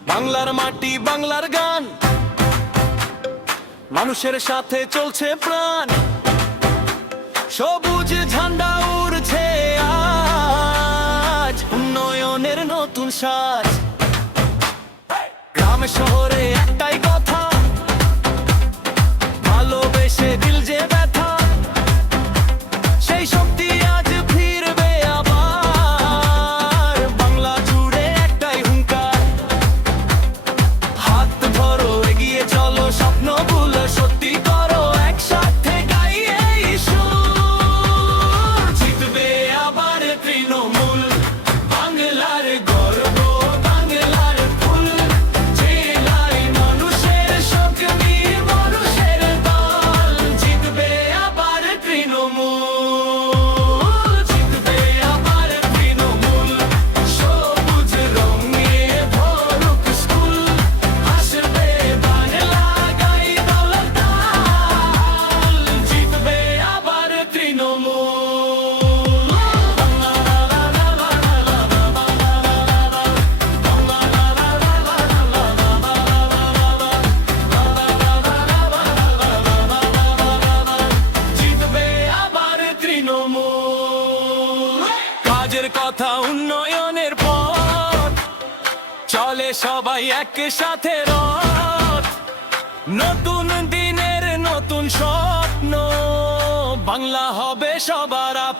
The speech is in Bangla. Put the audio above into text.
বাংলার মাটি বাংলার গান, মানুষের সাথে চলছে প্রাণ। সবুজ ঝান্ডা উড়ছে আজ, উন্নয়নের নতুন সাজ। গ্রামে শহরে একটাই কথা, ভালোবেসে দিল যে ব্যথা, সেই শক্তি আজ ফিরবে আবার। বাংলা জুড়ে একটাই হুঙ্কার, হাত ধরো এগিয়ে চলো, স্বপ্নগুলো সত্যি করো, একসাথে গাই এই সুর। জিতবে আবার তৃণমূল, বাংলার গর্ব, বাংলার ফুল। জেলায় মানুষের শক্তি, মানুষের দল। জিতবে আবার তৃণমূল, জিতবে আবার তৃণমূল। সবুজ রঙে ভরুক স্কুল, আসবে বাংলা গাই দলতাল। জিতবে আবার তৃণমূল। জিতবে আবার তৃণমূল। কাজের কথা, উন্নয়নের পথ, চলে সবাই একসাথে রথ। নতুন দিনের নতুন স্বপ্ন, বাংলা হবে সবার আপন।